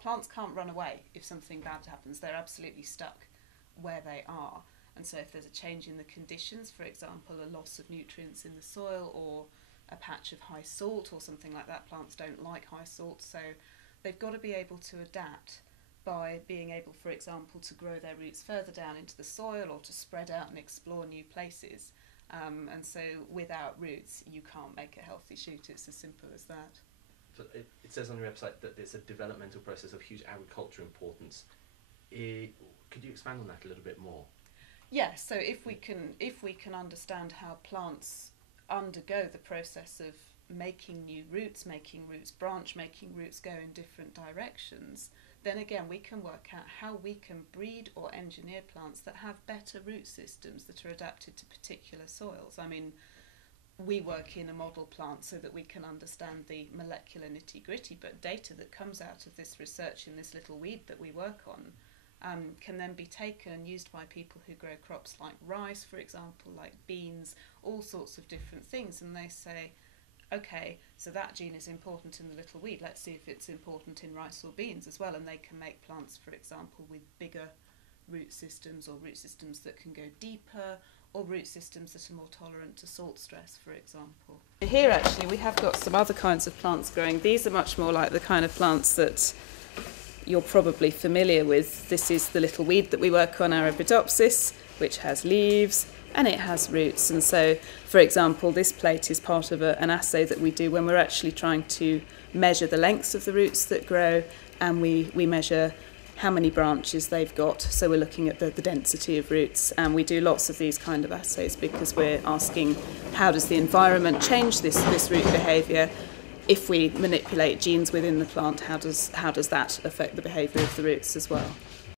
plants can't run away if something bad happens. They're absolutely stuck where they are. And so if there's a change in the conditions, for example, a loss of nutrients in the soil or a patch of high salt or something like that, plants don't like high salt, so they've got to be able to adapt by being able, for example, to grow their roots further down into the soil or to spread out and explore new places. And so without roots, you can't make a healthy shoot. It's as simple as that. So it says on your website that it's a developmental process of huge agricultural importance. Could you expand on that a little bit more? Yes, so if we can understand how plants undergo the process of making new roots, making roots branch, making roots go in different directions, then again we can work out how we can breed or engineer plants that have better root systems that are adapted to particular soils. I mean, we work in a model plant so that we can understand the molecular nitty-gritty, but data that comes out of this research in this little weed that we work on can then be taken and used by people who grow crops like rice, for example, like beans, all sorts of different things, and they say, okay, so that gene is important in the little weed, let's see if it's important in rice or beans as well, and they can make plants, for example, with bigger root systems or root systems that can go deeper or root systems that are more tolerant to salt stress, for example. Here actually we have got some other kinds of plants growing. These are much more like the kind of plants that you're probably familiar with. This is the little weed that we work on, Arabidopsis, which has leaves and it has roots. And so, for example, this plate is part of an assay that we do when we're actually trying to measure the lengths of the roots that grow, and we measure how many branches they've got. So we're looking at the density of roots, and we do lots of these kind of assays because we're asking how does the environment change this root behaviour. If we manipulate genes within the plant, how does that affect the behaviour of the roots as well?